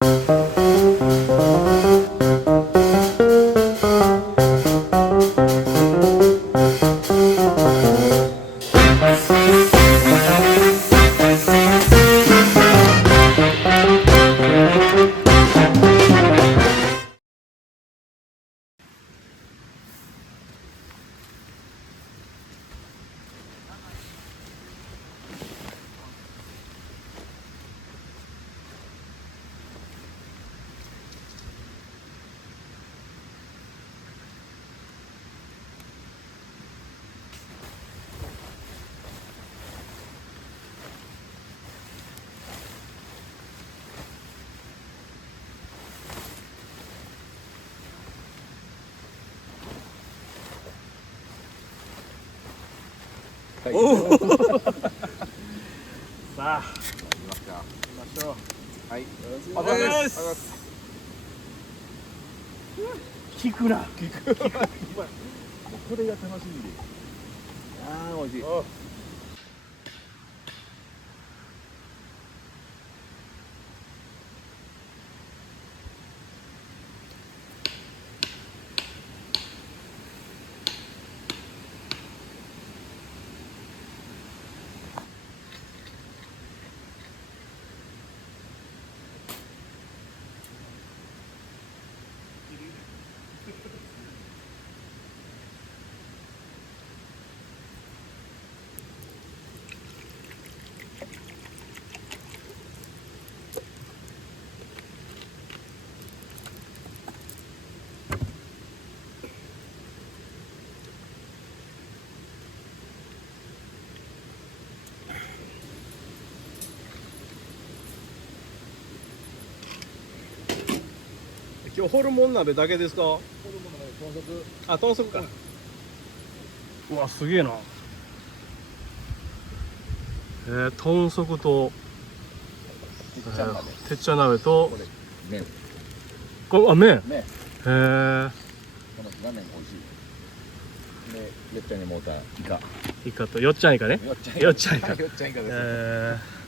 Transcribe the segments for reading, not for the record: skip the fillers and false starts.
おおさあ行きましょう。はい。お疲れ様です効くなこれが楽しみで。ああ、美味しい。今日ホルモン鍋だけですか？あ、豚足か。うわ、すげえな。豚足と、てっちゃん鍋と、麺。麺。麺。このラーメン美味しい。で、よっちゃんにもうたイカ。イカとよっちゃんイカね。よっちゃんイカ。よっちゃんイカです。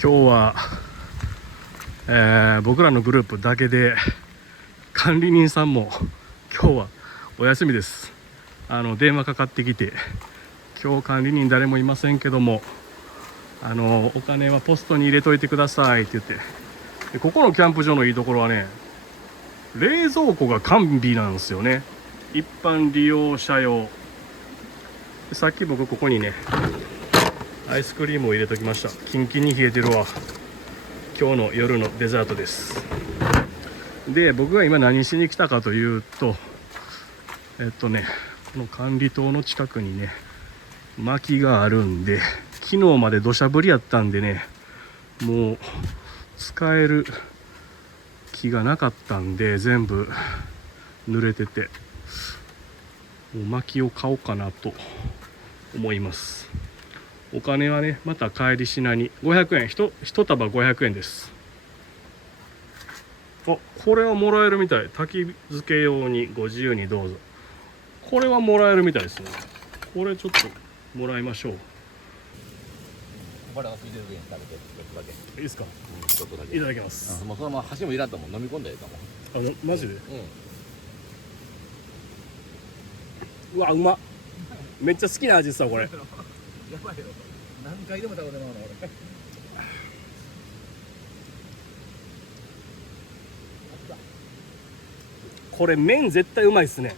今日は、僕らのグループだけで管理人さんも今日はお休みです。電話かかってきて、今日管理人誰もいませんけども、お金はポストに入れといてくださいって言って、でここのキャンプ場のいいところはね、冷蔵庫が完備なんですよね。一般利用者用。さっき僕ここにねアイスクリームを入れときました。キンキンに冷えてるわ。今日の夜のデザートです。で、僕が今何しに来たかというと、この管理棟の近くにね薪があるんで、昨日まで土砂降りやったんでね、もう使える木がなかったんで全部濡れてて、もう薪を買おうかなと思います。お金はねまた帰りしなに500円、1束500円です。あ、これはもらえるみたい。焚き付け用にご自由にどうぞ。これはもらえるみたいですね。これちょっともらいましょう。これはついてる上に食べて、ちょっとだけ。いいですか？ちょっとだけ。いただきます。もうそのまま箸もいらんとも飲み込んだらいいかも。マジで、うん。うわ、うまっ。めっちゃ好きな味ですわこれ。やばいよ。何回でも食べてまうの俺。これ麺絶対うまいっすね。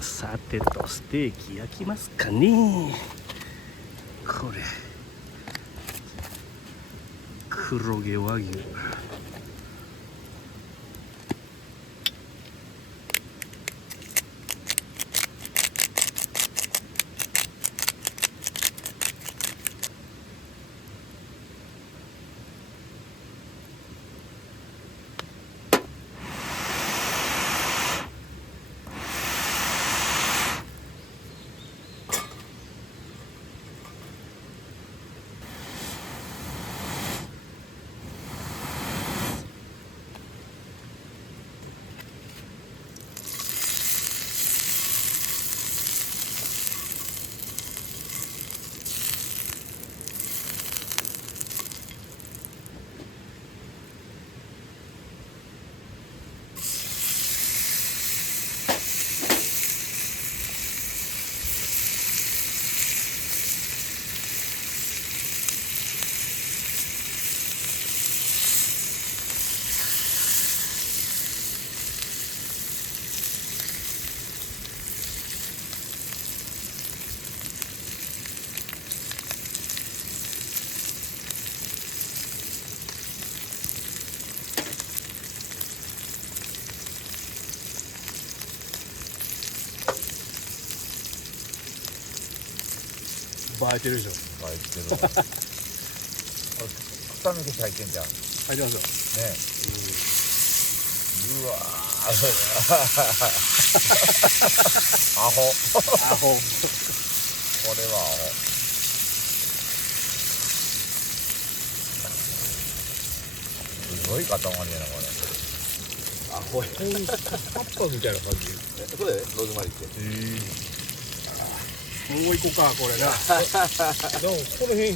さてとステーキ焼きますかね。これ黒毛和牛。映えてるでしょ。入ってるわ傾けて入ってんじゃん入ってますよ。ね。うわアホアホ。これはアホすごい塊やなこれアホや。パッパみたいな感じ。これローズマリーってもう一個かこれな。でもこの辺。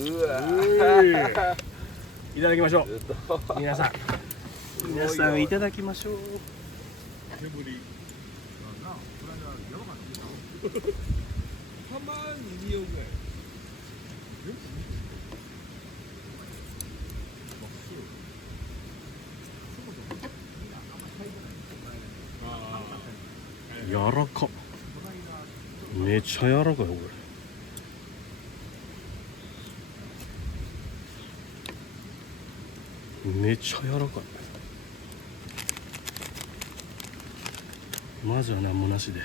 うわいただきましょう。皆さんいただきましょう。柔らか。めちゃ柔らかいよこれ。めちゃ柔らかい。まずは何もなしで。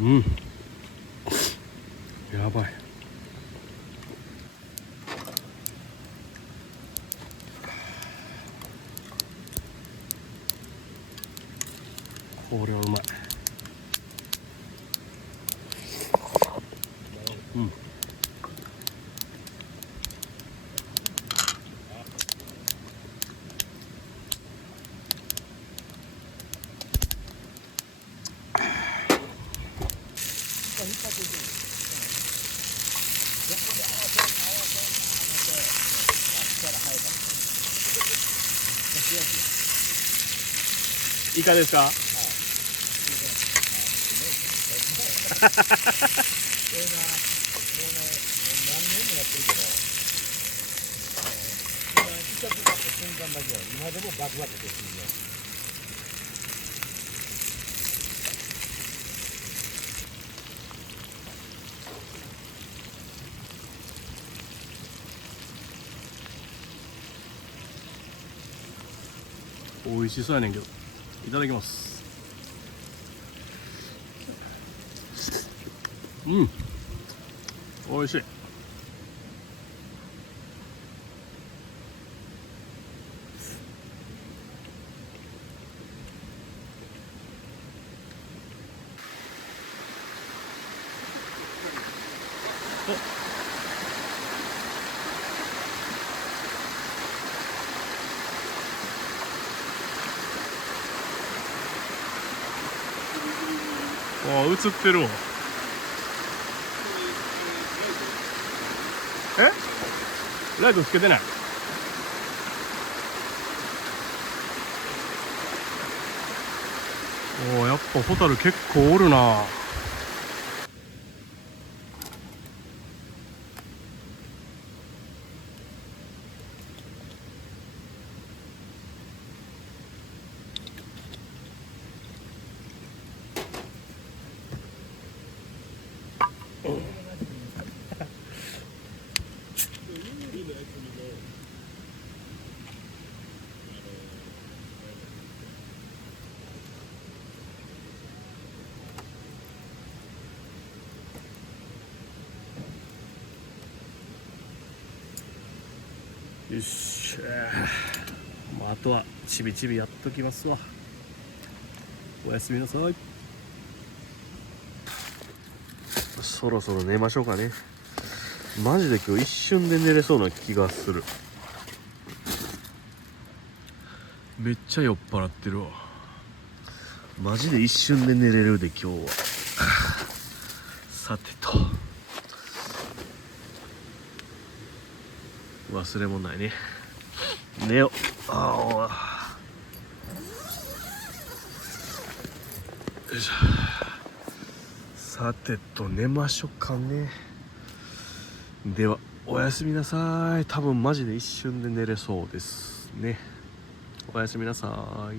うん、やばい。これはうまい。うん。イカですか？美味しそうやねんけど。いただきます。うん、美味しい。あ、映ってるわ。ライトつけてない。おお、やっぱホタル結構おるな。よっしゃ。もうあとはちびちびやっときますわ。おやすみなさい。そろそろ寝ましょうかね。マジで今日一瞬で寝れそうな気がする。めっちゃ酔っ払ってるわ。マジで一瞬で寝れるで今日は。さてと、忘れ物ないね。寝よう。ああ、よいしょ。さてと、寝ましょうかね。ではおやすみなさい。多分マジで一瞬で寝れそうですね。おやすみなさい。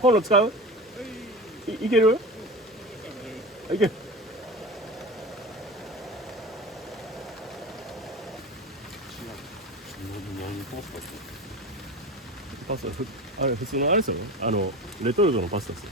今度使う？いける？いける。パスタ、あれ普通のあれですよね。レトルトのパスタですよ。